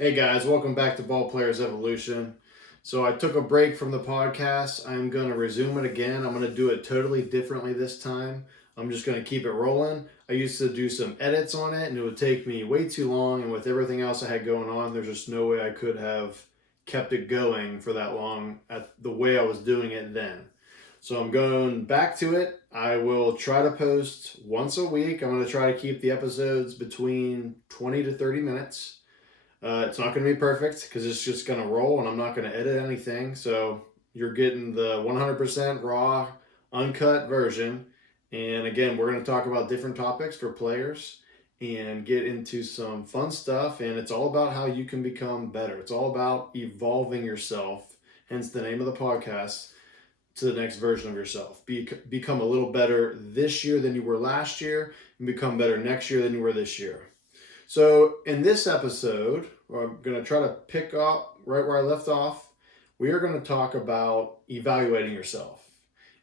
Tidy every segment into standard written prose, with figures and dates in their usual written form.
Hey guys, welcome back to Ballplayer's Evolution. So I took a break from the podcast. I'm going to resume it again. I'm going to do it totally differently this time. I'm just going to keep it rolling. I used to do some edits on it and it would take me way too long. And with everything else I had going on, there's just no way I could have kept it going for that long at the way I was doing it then. So I'm going back to it. I will try to post once a week. I'm going to try to keep the episodes between 20 to 30 minutes. It's not going to be perfect because it's just going to roll and I'm not going to edit anything. So you're getting the 100% raw, uncut version. And again, we're going to talk about different topics for players and get into some fun stuff. And it's all about how you can become better. It's all about evolving yourself, hence the name of the podcast, to the next version of yourself. Become a little better this year than you were last year and become better next year than you were this year. So, in this episode, I'm going to try to pick up right where I left off. We are going to talk about evaluating yourself.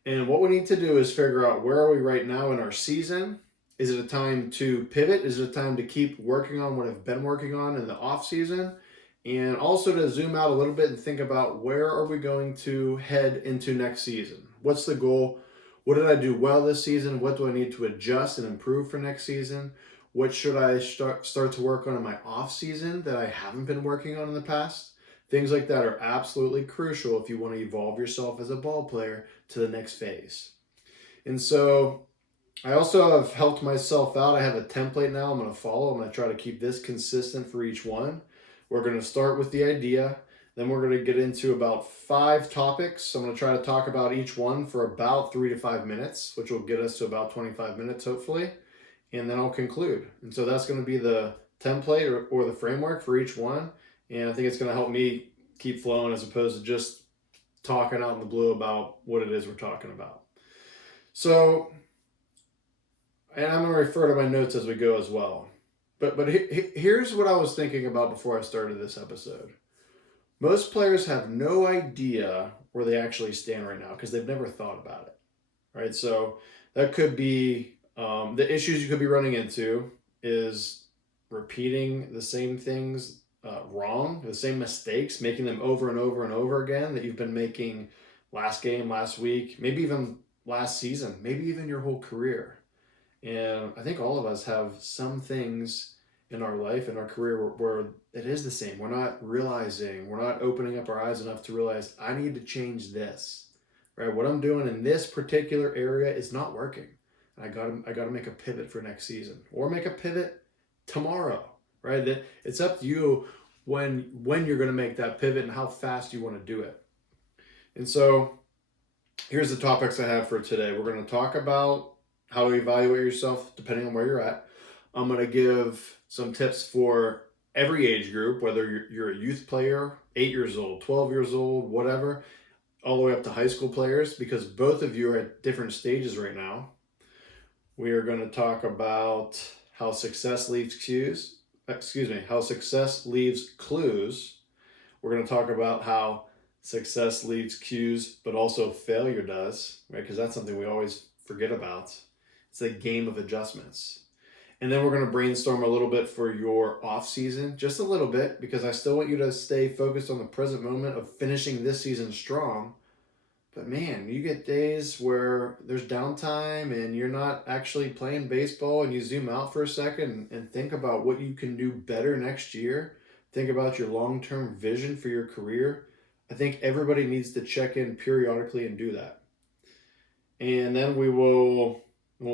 And what we need to do is figure out where are we right now in our season? Is it a time to pivot? Is it a time to keep working on what I've been working on in the off season? And also to zoom out a little bit and think about where are we going to head into next season? What's the goal? What did I do well this season? What do I need to adjust and improve for next season? What should I start to work on in my off season that I haven't been working on in the past? Things like that are absolutely crucial if you want to evolve yourself as a ball player to the next phase. And so I also have helped myself out. I have a template now I'm going to follow. I'm going to try to keep this consistent for each one. We're going to start with the idea. Then we're going to get into about 5 topics. I'm going to try to talk about each one for about 3 to 5 minutes, which will get us to about 25 minutes, hopefully. And then I'll conclude. And so that's going to be the template or the framework for each one. And I think it's going to help me keep flowing as opposed to just talking out in the blue about what it is we're talking about. So, and I'm going to refer to my notes as we go as well. But here's what I was thinking about before I started this episode. Most players have no idea where they actually stand right now because they've never thought about it, right? So that could be the issues you could be running into is repeating the same things wrong, the same mistakes, making them over and over and over again that you've been making last game, last week, maybe even last season, maybe even your whole career. And I think all of us have some things in our life, in our career, where it is the same. We're not realizing, we're not opening up our eyes enough to realize I need to change this, right? What I'm doing in this particular area is not working. I gotta make a pivot for next season, or make a pivot tomorrow, right? It's up to you when you're going to make that pivot and how fast you want to do it. And so, here's the topics I have for today. We're going to talk about how to evaluate yourself depending on where you're at. I'm going to give some tips for every age group, whether you're a youth player, 8 years old, 12 years old, whatever, all the way up to high school players, because both of you are at different stages right now. We are going to talk about how success leaves cues. How success leaves clues. We're going to talk about how success leaves cues, but also failure does, right? Because that's something we always forget about. It's a game of adjustments. And then we're going to brainstorm a little bit for your off season, just a little bit, because I still want you to stay focused on the present moment of finishing this season strong. But man, you get days where there's downtime and you're not actually playing baseball, and you zoom out for a second and think about what you can do better next year. Think about your long-term vision for your career. I think everybody needs to check in periodically and do that. And then we'll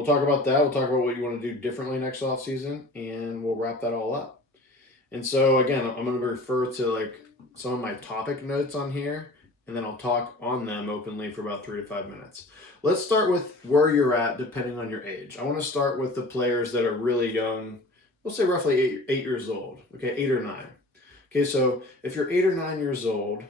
talk about that. We'll talk about what you want to do differently next off season, and we'll wrap that all up. And so again, I'm going to refer to like some of my topic notes on here, and then I'll talk on them openly for about 3 to 5 minutes. Let's start with where you're at depending on your age. I want to start with the players that are really young. We'll say roughly 8 years old. Okay, 8 or 9. Okay, so if you're 8 or 9 years old,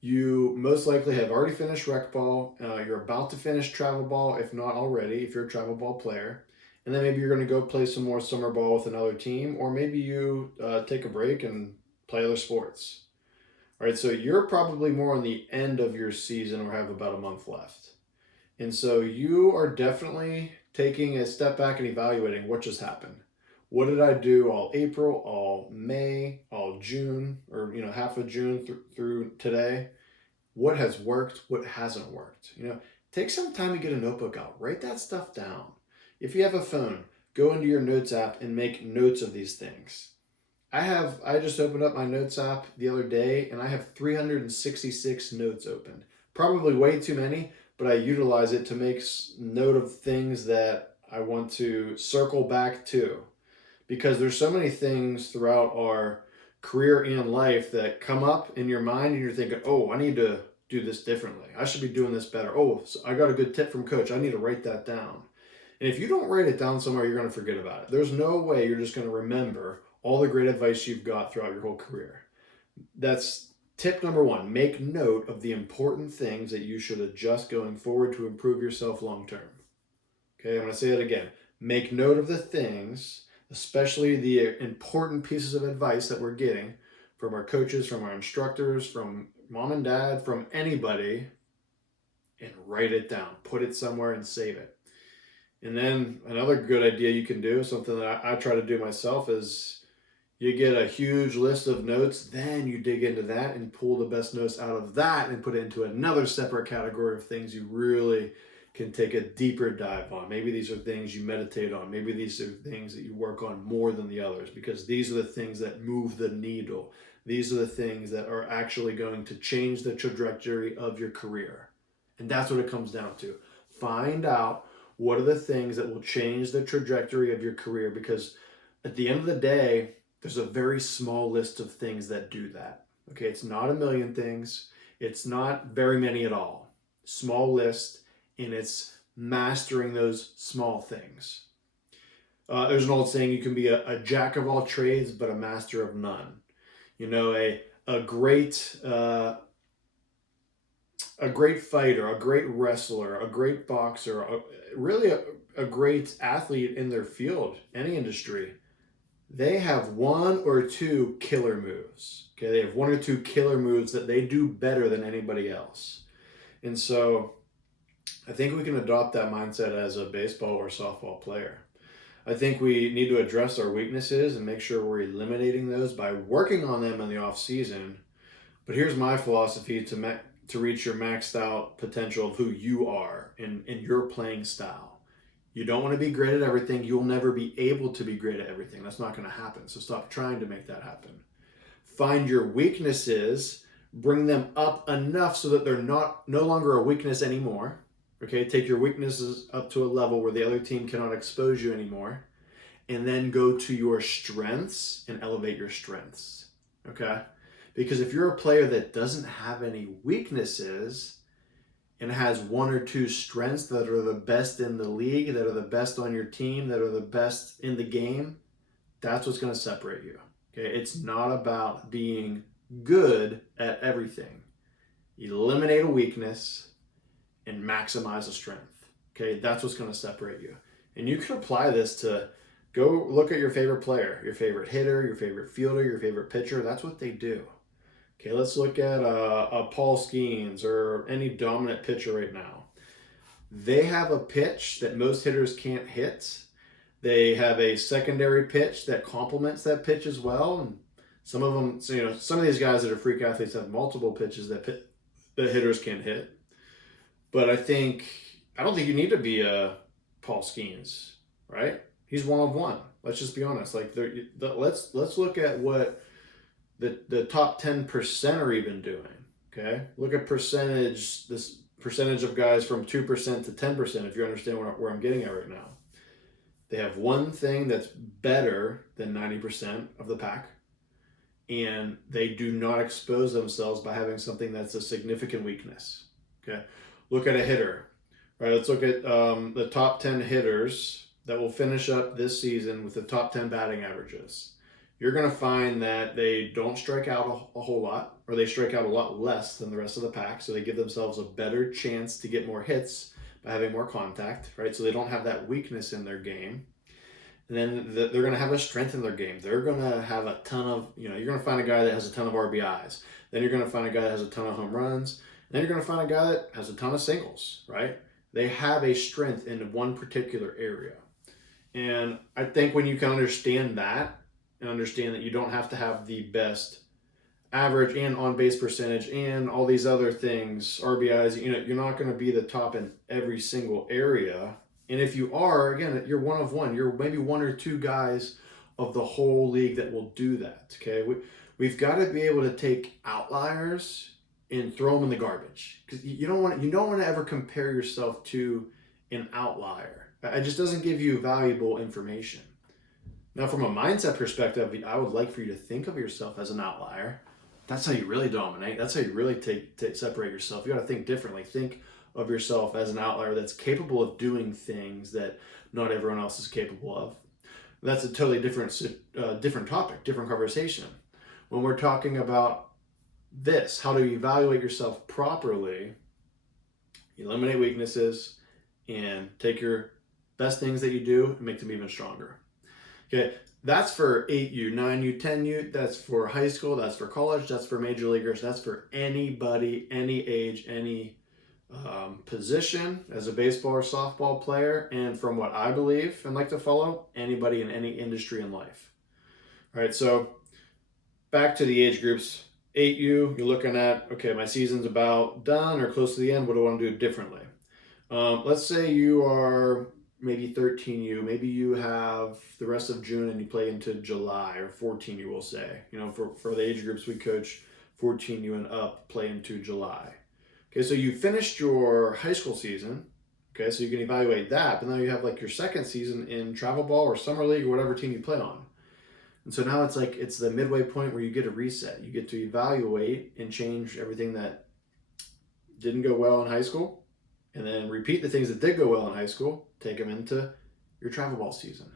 you most likely have already finished rec ball. You're about to finish travel ball, if not already, if you're a travel ball player. And then maybe you're going to go play some more summer ball with another team, or maybe you take a break and play other sports. All right, so you're probably more on the end of your season or have about a month left. And so you are definitely taking a step back and evaluating what just happened. What did I do all April, all May, all June, or half of June through today? What has worked? What hasn't worked? Take some time to get a notebook out. Write that stuff down. If you have a phone, go into your notes app and make notes of these things. I just opened up my notes app the other day and I have 366 notes opened. Probably way too many, but I utilize it to make note of things that I want to circle back to, because there's so many things throughout our career and life that come up in your mind and you're thinking, oh, I need to do this differently. I should be doing this better. Oh, so I got a good tip from coach. I need to write that down. And if you don't write it down somewhere, you're going to forget about it. There's no way you're just going to remember all the great advice you've got throughout your whole career. That's tip number one. Make note of the important things that you should adjust going forward to improve yourself long term. Okay, I'm going to say it again. Make note of the things, especially the important pieces of advice that we're getting from our coaches, from our instructors, from mom and dad, from anybody, and write it down. Put it somewhere and save it. And then another good idea you can do, something that I try to do myself, is you get a huge list of notes, then you dig into that and pull the best notes out of that and put it into another separate category of things you really can take a deeper dive on. Maybe these are things you meditate on. Maybe these are things that you work on more than the others, because these are the things that move the needle. These are the things that are actually going to change the trajectory of your career. And that's what it comes down to. Find out what are the things that will change the trajectory of your career, because at the end of the day, there's a very small list of things that do that. Okay, it's not a million things. It's not very many at all. Small list, and it's mastering those small things. There's an old saying, you can be a jack of all trades, but a master of none. A great fighter, a great wrestler, a great boxer, really a great athlete in their field, any industry, they have one or two killer moves. Okay, they have one or two killer moves that they do better than anybody else. And so I think we can adopt that mindset as a baseball or softball player. I think we need to address our weaknesses and make sure we're eliminating those by working on them in the off season. But here's my philosophy to reach your maxed out potential of who you are in your playing style. You don't want to be great at everything. You'll never be able to be great at everything. That's not going to happen. So stop trying to make that happen. Find your weaknesses, bring them up enough so that they're no longer a weakness anymore. Okay, take your weaknesses up to a level where the other team cannot expose you anymore. And then go to your strengths and elevate your strengths. Okay? Because if you're a player that doesn't have any weaknesses and has one or two strengths that are the best in the league, that are the best on your team, that are the best in the game, that's what's going to separate you. Okay, it's not about being good at everything. Eliminate a weakness and maximize a strength. Okay, that's what's going to separate you. And you can apply this to go look at your favorite player, your favorite hitter, your favorite fielder, your favorite pitcher. That's what they do. Okay, let's look at a Paul Skeens or any dominant pitcher right now. They have a pitch that most hitters can't hit. They have a secondary pitch that complements that pitch as well. And some of them, some of these guys that are freak athletes have multiple pitches that hitters can't hit. But I don't think you need to be a Paul Skeens, right? He's one of one. Let's just be honest. Let's look at what the top 10% are even doing. Okay, look at this percentage of guys from 2% to 10%. If you understand where I'm getting at right now, they have one thing that's better than 90% of the pack, and they do not expose themselves by having something that's a significant weakness. Okay, look at a hitter. Right, let's look at the top 10 hitters that will finish up this season with the top 10 batting averages. You're going to find that they don't strike out a whole lot, or they strike out a lot less than the rest of the pack, so they give themselves a better chance to get more hits by having more contact, right? So they don't have that weakness in their game. And then they're going to have a strength in their game. They're going to have a ton of, you're going to find a guy that has a ton of RBIs. Then you're going to find a guy that has a ton of home runs. Then you're going to find a guy that has a ton of singles, right? They have a strength in one particular area. And I think when you can understand that and understand that you don't have to have the best average and on base percentage and all these other things, RBIs, you're not going to be the top in every single area. And if you are, again, you're one of one. You're maybe one or two guys of the whole league that will do that. Okay, we've got to be able to take outliers and throw them in the garbage, because you don't want to ever compare yourself to an outlier. It just doesn't give you valuable information. Now, from a mindset perspective, I would like for you to think of yourself as an outlier. That's how you really dominate. That's how you really separate yourself. You got to think differently. Think of yourself as an outlier that's capable of doing things that not everyone else is capable of. That's a totally different topic, different conversation. When we're talking about this, how to evaluate yourself properly, eliminate weaknesses, and take your best things that you do and make them even stronger. Okay, that's for 8U, 9U, 10U. That's for high school. That's for college. That's for major leaguers. That's for anybody, any age, any position as a baseball or softball player. And from what I believe and like to follow, anybody in any industry in life. All right, so back to the age groups. 8U, you're looking at, okay, my season's about done or close to the end. What do I want to do differently? Let's say you are maybe 13U. Maybe you have the rest of June and you play into July, or 14U, we'll say. For the age groups we coach, 14U and up play into July. Okay, so you finished your high school season. Okay, so you can evaluate that, but now you have like your second season in travel ball or summer league or whatever team you play on. And so now it's the midway point where you get a reset. You get to evaluate and change everything that didn't go well in high school, and then repeat the things that did go well in high school, take them into your travel ball season,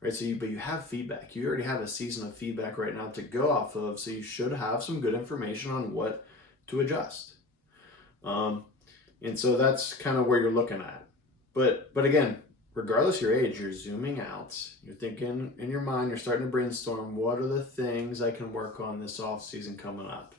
right? But you have feedback. You already have a season of feedback right now to go off of, so you should have some good information on what to adjust. And so that's kind of where you're looking at. But again, regardless of your age, you're zooming out. You're thinking in your mind, you're starting to brainstorm, what are the things I can work on this off season coming up?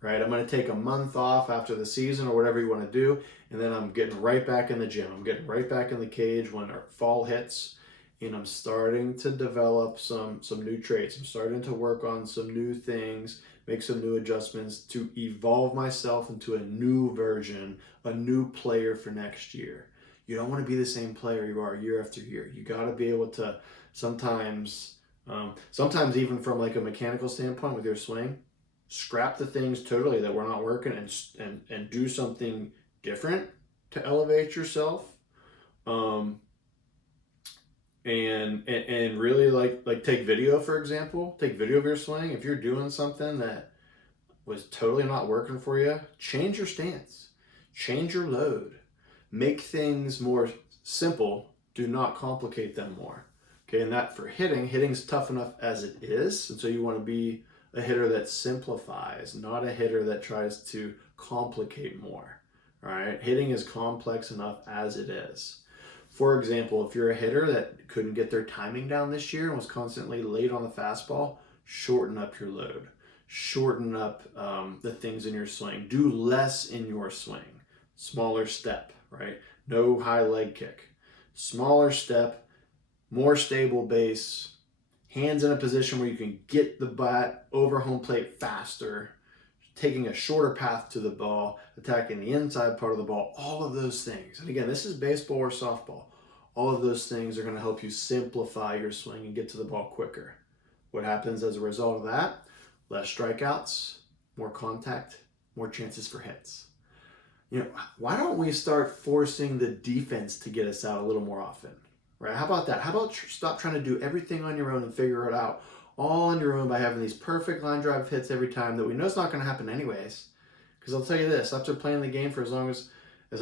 Right, I'm going to take a month off after the season or whatever you want to do, and then I'm getting right back in the gym. I'm getting right back in the cage when our fall hits, and I'm starting to develop some new traits. I'm starting to work on some new things, make some new adjustments to evolve myself into a new version, a new player for next year. You don't want to be the same player you are year after year. You got to be able to sometimes even from like a mechanical standpoint with your swing, scrap the things totally that were not working and do something different to elevate yourself. And really like take video, for example. Take video of your swing. If you're doing something that was totally not working for you, change your stance, change your load, make things more simple. Do not complicate them more. Okay, and that for hitting's tough enough as it is, and so you want to be a hitter that simplifies, not a hitter that tries to complicate more. All right, hitting is complex enough as it is. For example, if you're a hitter that couldn't get their timing down this year and was constantly late on the fastball, shorten up your load. Shorten up the things in your swing. Do less in your swing. Smaller step, right? No high leg kick. Smaller step, more stable base, hands in a position where you can get the bat over home plate faster, taking a shorter path to the ball, attacking the inside part of the ball, all of those things. And again, this is baseball or softball. All of those things are going to help you simplify your swing and get to the ball quicker. What happens as a result of that? Less strikeouts, more contact, more chances for hits. Why don't we start forcing the defense to get us out a little more often? Right? How about that? How about stop trying to do everything on your own and figure it out all on your own by having these perfect line drive hits every time that we know it's not going to happen anyways? Because I'll tell you this, after playing the game for as long as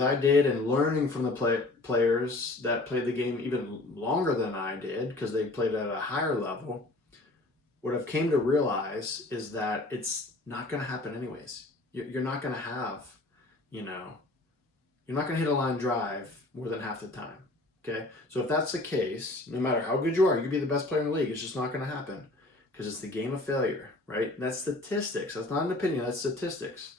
I did and learning from the players that played the game even longer than I did because they played at a higher level, what I've came to realize is that it's not going to happen anyways. You're not going to have, you're not going to hit a line drive more than half the time. Okay, so if that's the case, no matter how good you are, you could be the best player in the league. It's just not going to happen because it's the game of failure, right? That's statistics. That's not an opinion. That's statistics.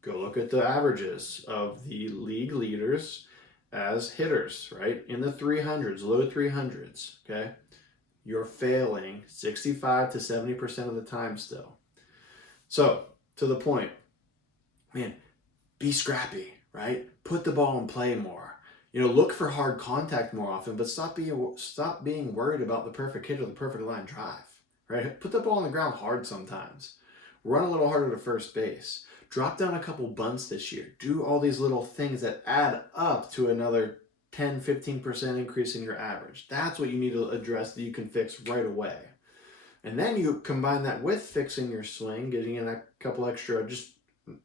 Go look at the averages of the league leaders as hitters, right? In the 300s, low 300s, okay? You're failing 65 to 70% of the time still. So, to the point, man, be scrappy, right? Put the ball in play more. Look for hard contact more often, but stop being worried about the perfect hit or the perfect line drive, right? Put the ball on the ground hard sometimes. Run a little harder to first base. Drop down a couple bunts this year. Do all these little things that add up to another 10, 15% increase in your average. That's what you need to address that you can fix right away. And then you combine that with fixing your swing, getting in a couple extra just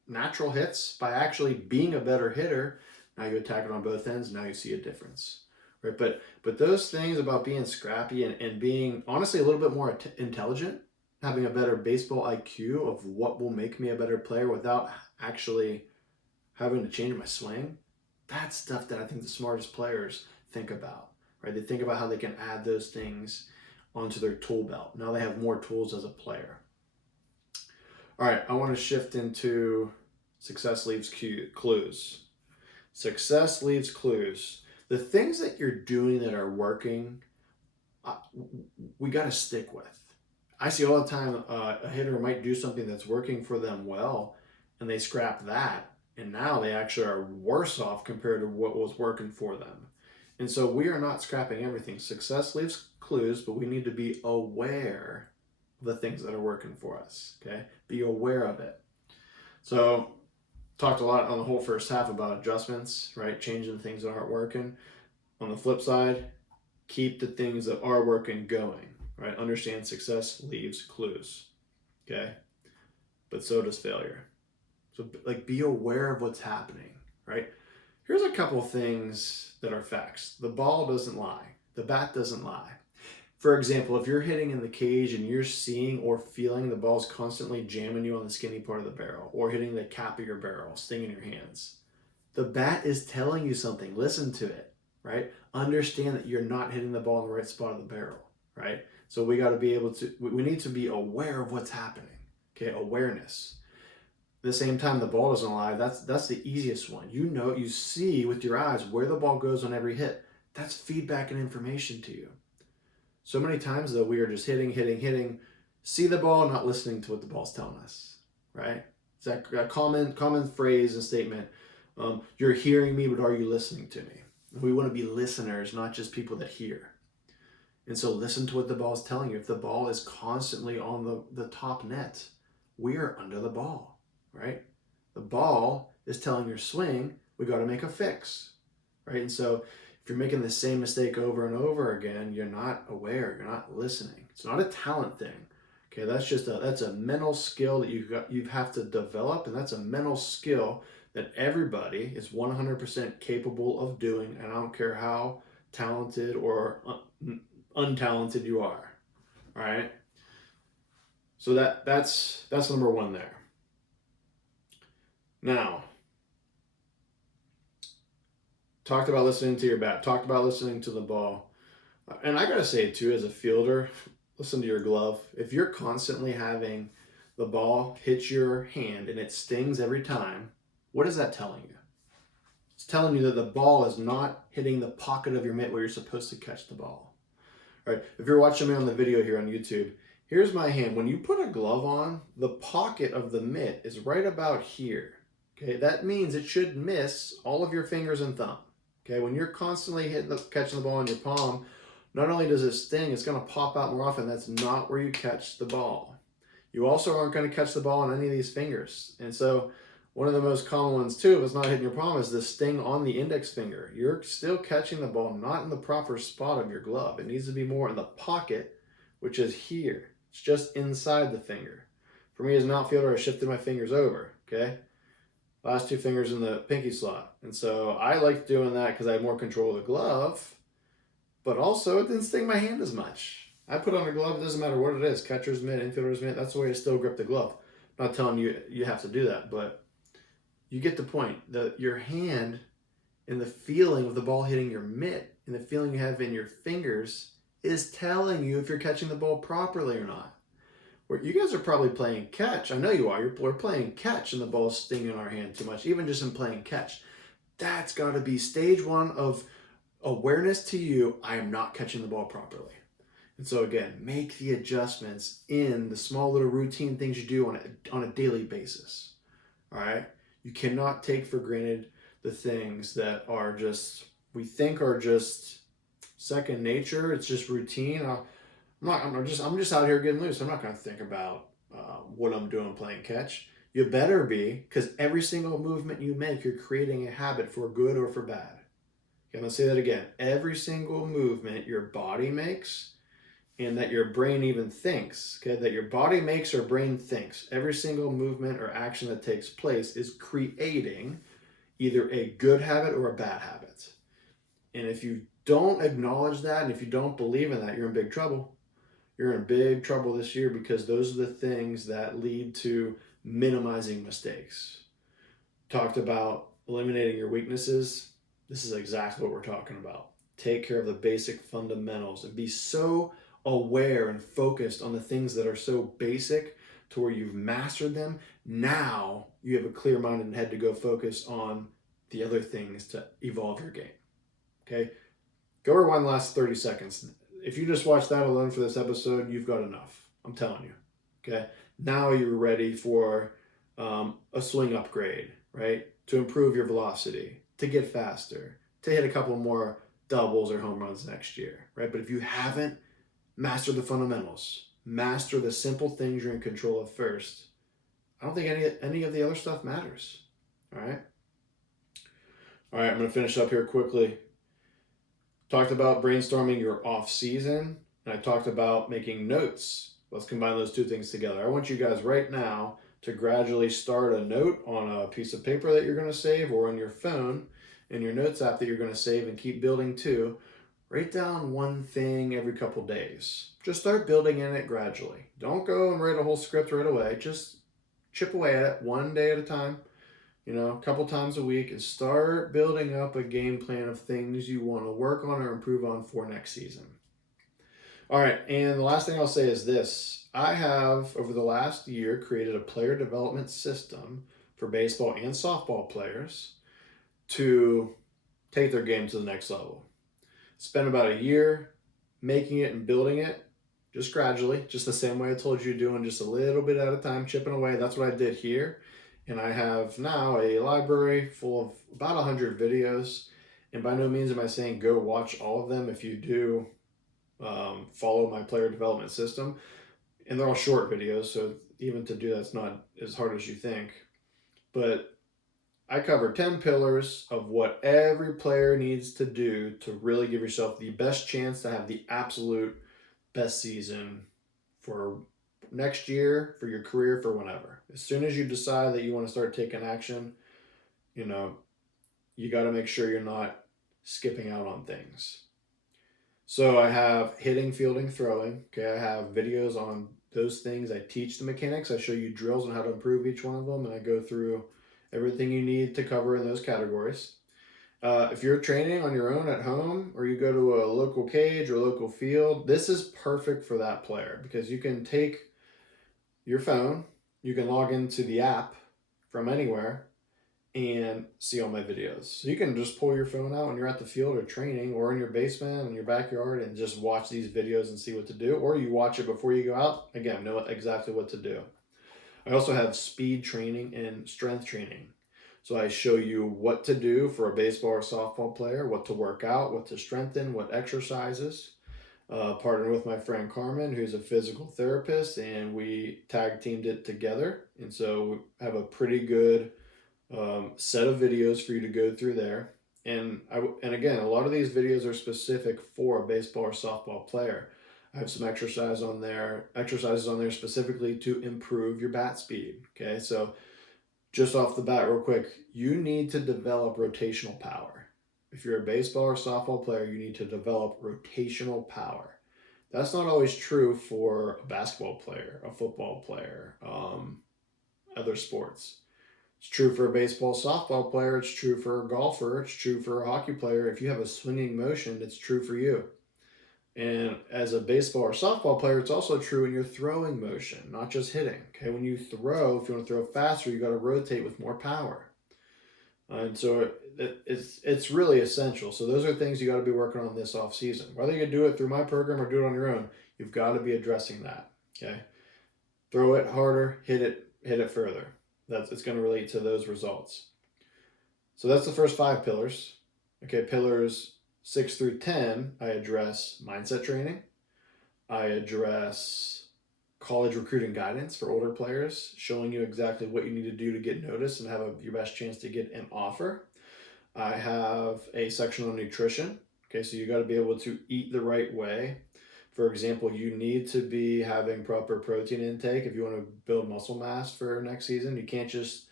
natural hits by actually being a better hitter. Now you attack it on both ends. Now you see a difference, right? But those things about being scrappy and being honestly a little bit more intelligent, having a better baseball IQ of what will make me a better player without actually having to change my swing. That's stuff that I think the smartest players think about, right? They think about how they can add those things onto their tool belt. Now they have more tools as a player. All right, I want to shift into success leaves clues. Success leaves clues. The things that you're doing that are working, we got to stick with. I see all the time a hitter might do something that's working for them well, and they scrap that, and now they actually are worse off compared to what was working for them. And so we are not scrapping everything. Success leaves clues, but we need to be aware of the things that are working for us, okay? Be aware of it. So talked a lot on the whole first half about adjustments, right? Changing the things that aren't working. On the flip side, keep the things that are working going, right? Understand success leaves clues, okay? But so does failure. So be aware of what's happening, right? Here's a couple things that are facts. The ball doesn't lie. The bat doesn't lie. For example, if you're hitting in the cage and you're seeing or feeling the ball's constantly jamming you on the skinny part of the barrel or hitting the cap of your barrel, stinging your hands, the bat is telling you something. Listen to it, right? Understand that you're not hitting the ball in the right spot of the barrel, right? So we got to be able to, we need to be aware of what's happening, okay? Awareness. At the same time, the ball doesn't lie. That's the easiest one. You see with your eyes where the ball goes on every hit. That's feedback and information to you. So many times, though, we are just hitting, see the ball, not listening to what the ball's telling us, right? It's that common phrase and statement, you're hearing me, but are you listening to me? We want to be listeners, not just people that hear. And so listen to what the ball's telling you. If the ball is constantly on the top net, we are under the ball, right? The ball is telling your swing, we got to make a fix, right? And so if you're making the same mistake over and over again, you're not aware, you're not listening. It's not a talent thing. Okay, that's a mental skill that you have to develop, and that's a mental skill that everybody is 100% capable of doing, and I don't care how talented or untalented you are. All right? So that's number one there. Now, talked about listening to your bat, talked about listening to the ball. And I got to say, too, as a fielder, listen to your glove. If you're constantly having the ball hit your hand and it stings every time, what is that telling you? It's telling you that the ball is not hitting the pocket of your mitt where you're supposed to catch the ball. All right, if you're watching me on the video here on YouTube, here's my hand. When you put a glove on, the pocket of the mitt is right about here. Okay, that means it should miss all of your fingers and thumb. Okay, when you're constantly catching the ball in your palm, not only does it sting, it's going to pop out more often. That's not where you catch the ball. You also aren't going to catch the ball on any of these fingers. And so one of the most common ones too, if it's not hitting your palm, is the sting on the index finger. You're still catching the ball not in the proper spot of your glove. It needs to be more in the pocket, which is here. It's just inside the finger. For me as an outfielder, I shifted my fingers over, okay? Last two fingers in the pinky slot. And so I liked doing that because I had more control of the glove, but also it didn't sting my hand as much. I put on a glove, it doesn't matter what it is, catcher's mitt, infielder's mitt, that's the way to still grip the glove. I'm not telling you you have to do that, but you get the point. Your hand and the feeling of the ball hitting your mitt and the feeling you have in your fingers is telling you if you're catching the ball properly or not. Where you guys are probably playing catch. I know you are. We're playing catch and the ball's stinging our hand too much, even just in playing catch. That's got to be stage one of awareness to you. I am not catching the ball properly. And so again, make the adjustments in the small little routine things you do on a daily basis. All right. You cannot take for granted the things that are just, we think are just second nature. It's just routine. I'm just out here getting loose. I'm not going to think about what I'm doing playing catch. You better be, because every single movement you make, you're creating a habit for good or for bad. Okay, I'm going to say that again. Every single movement your body makes and that your brain even thinks, okay, that your body makes or brain thinks, every single movement or action that takes place is creating either a good habit or a bad habit. And if you don't acknowledge that and if you don't believe in that, you're in big trouble. You're in big trouble this year because those are the things that lead to minimizing mistakes. Talked about eliminating your weaknesses. This is exactly what we're talking about. Take care of the basic fundamentals and be so aware and focused on the things that are so basic to where you've mastered them. Now you have a clear mind and head to go focus on the other things to evolve your game. Okay? Go rewind the last 30 seconds. If you just watch that alone for this episode, you've got enough. I'm telling you. Okay? Now you're ready for a swing upgrade, right? To improve your velocity, to get faster, to hit a couple more doubles or home runs next year, right? But if you haven't mastered the fundamentals, master the simple things you're in control of first, I don't think any of the other stuff matters. All right? All right, I'm going to finish up here quickly. Talked about brainstorming your off season, and I talked about making notes. Let's combine those two things together. I want you guys right now to gradually start a note on a piece of paper that you're going to save or on your phone in your notes app that you're going to save and keep building to. Write down one thing every couple days. Just start building in it gradually. Don't go and write a whole script right away. Just chip away at it one day at a time, a couple times a week, and start building up a game plan of things you want to work on or improve on for next season. All right, and the last thing I'll say is this. I have, over the last year, created a player development system for baseball and softball players to take their game to the next level. Spent about a year making it and building it, just gradually, just the same way I told you, doing just a little bit at a time, chipping away. That's what I did here. And I have now a library full of about 100 videos. And by no means am I saying go watch all of them if you do follow my player development system. And they're all short videos, so even to do that's not as hard as you think. But I cover 10 pillars of what every player needs to do to really give yourself the best chance to have the absolute best season for next year, for your career, for whenever. As soon as you decide that you want to start taking action, you got to make sure you're not skipping out on things. So I have hitting, fielding, throwing. Okay, I have videos on those things. I teach the mechanics. I show you drills on how to improve each one of them, and I go through everything you need to cover in those categories. If you're training on your own at home or you go to a local cage or local field, this is perfect for that player because you can take your phone, you can log into the app from anywhere and see all my videos. So you can just pull your phone out when you're at the field or training or in your basement, in your backyard, and just watch these videos and see what to do. Or you watch it before you go out. Again, know exactly what to do. I also have speed training and strength training. So I show you what to do for a baseball or softball player, what to work out, what to strengthen, what exercises. Partnered with my friend Carmen, who's a physical therapist, and we tag teamed it together. And so we have a pretty good set of videos for you to go through there. And again, a lot of these videos are specific for a baseball or softball player. I have some exercises on there specifically to improve your bat speed. Okay, so just off the bat, real quick, you need to develop rotational power. If you're a baseball or softball player, you need to develop rotational power. That's not always true for a basketball player, a football player, other sports. It's true for a baseball, softball player. It's true for a golfer. It's true for a hockey player. If you have a swinging motion, it's true for you. And as a baseball or softball player, it's also true in your throwing motion, not just hitting. Okay, when you throw, if you want to throw faster, you got to rotate with more power. And so it's really essential. So those are things you got to be working on this off season. Whether you do it through my program or do it on your own, you've got to be addressing that. Okay, throw it harder, hit it further. That's it's going to relate to those results. So that's the first 5 pillars. Okay, pillars 6 through 10, I address mindset training. I address college recruiting guidance for older players, showing you exactly what you need to do to get noticed and have your best chance to get an offer. I have a section on nutrition. Okay, so you got to be able to eat the right way. For example, you need to be having proper protein intake if you want to build muscle mass for next season. You can't just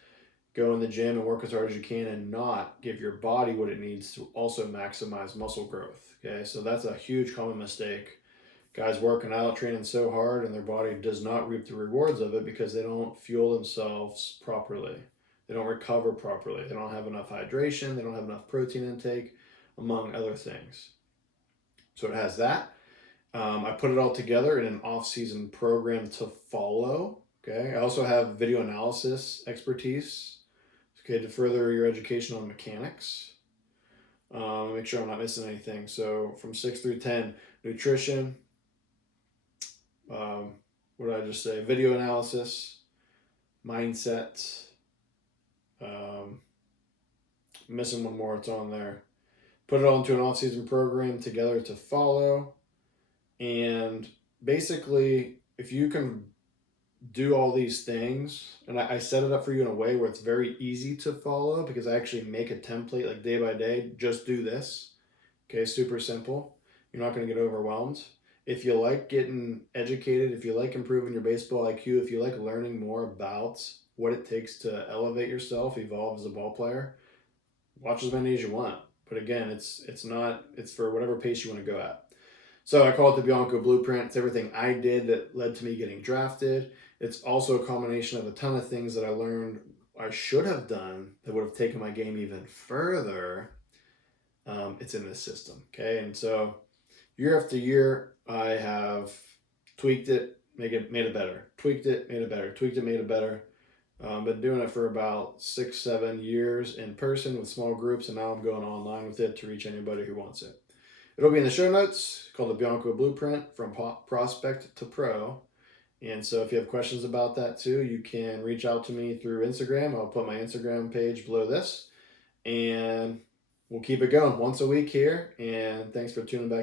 go in the gym and work as hard as you can and not give your body what it needs to also maximize muscle growth. Okay, so that's a huge common mistake. Guys working out, training so hard, and their body does not reap the rewards of it because they don't fuel themselves properly. They don't recover properly. They don't have enough hydration. They don't have enough protein intake, among other things. So it has that. I put it all together in an off-season program to follow. Okay. I also have video analysis expertise. Okay, to further your education on mechanics. Make sure I'm not missing anything. So from 6 through 10, nutrition. What did I just say? Video analysis, mindset. Missing one more. It's on there. Put it all into an off-season program together to follow. And basically, if you can do all these things, and I set it up for you in a way where it's very easy to follow because I actually make a template like day by day. Just do this. Okay, super simple. You're not going to get overwhelmed. If you like getting educated, if you like improving your baseball IQ, if you like learning more about what it takes to elevate yourself, evolve as a ball player, watch as many as you want. But again, it's for whatever pace you want to go at. So I call it the Bianco Blueprint. It's everything I did that led to me getting drafted. It's also a combination of a ton of things that I learned I should have done that would have taken my game even further. It's in this system, okay? And so year after year, I have tweaked it, made it better. Tweaked it, made it better. Tweaked it, made it better. Been doing it for about 6-7 years in person with small groups, and now I'm going online with it to reach anybody who wants it. It'll be in the show notes, called the Bianco Blueprint from Prospect to Pro. And so if you have questions about that too, you can reach out to me through Instagram. I'll put my Instagram page below this. And we'll keep it going once a week here. And thanks for tuning back.